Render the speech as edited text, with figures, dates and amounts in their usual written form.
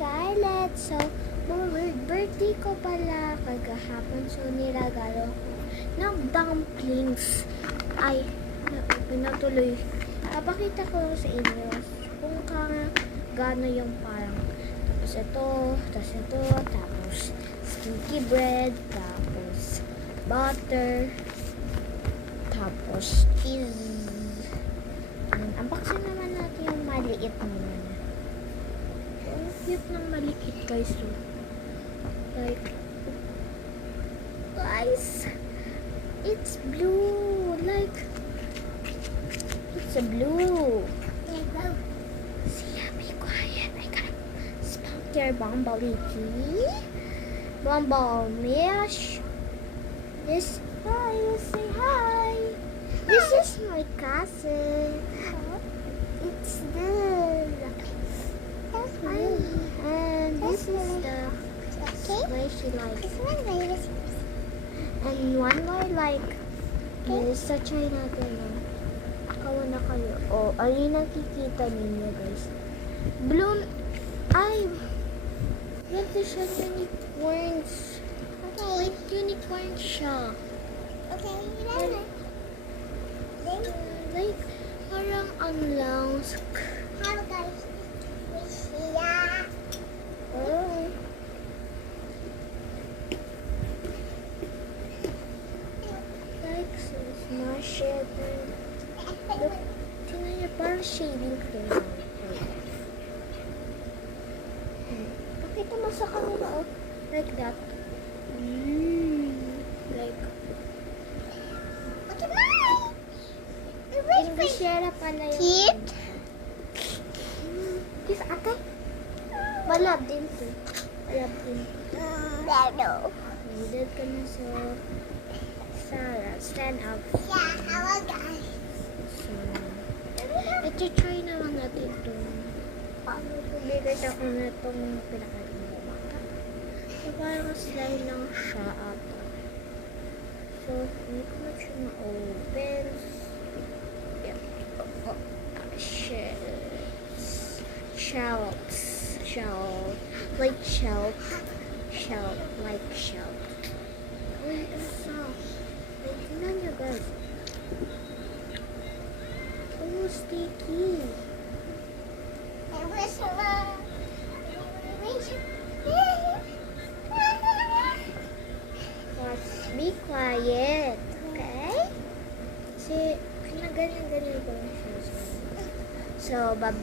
Scarlett. So, birthday ko pala kagahapon. So, niragalo ko ng dumplings. Ay, pinatuloy. Papakita ko sa inyo kung gaano yung parang tapos ito, tapos sticky bread, tapos butter, tapos cheese. Unboxing naman natin yung maliit muna. Ang cute ng maliit, guys. So, like, guys, it's blue. Like, it's a blue. Sia, be quiet. I gotta spunk your Bumblebee. Bumblebee. This, hi, say hi. This is my cousin. It's the and this is the way she likes. And one more like sa China natin. Kawa na kayo. Oh, ano yung nakikita ninyo, guys? Bloom. Ay, ito siya unicorns. Okay. Like unicorn siya. Okay, Like, parang ang lang. Hello guys, we see ya. Oh. Like, so smash it. Look, tingnan niya, parang shaving cream. Pakita mo sa kanila, oh. Like that. Like, Look at mine. English pala yung... Cute. Kiss ate. Malab din to. Malab din. No. Needed ka na sa stand up. Yeah, hello guys. So, ito try naman natin ito. Bigay ako na itong pinakain mo baka. So, parang slime lang siya ata. So, hindi ko na siya na-open. Yeah. Oh, shell. Like shell. Like shell. Wait, it's soft. Wait, tingnan niyo guys. Oh, sticky.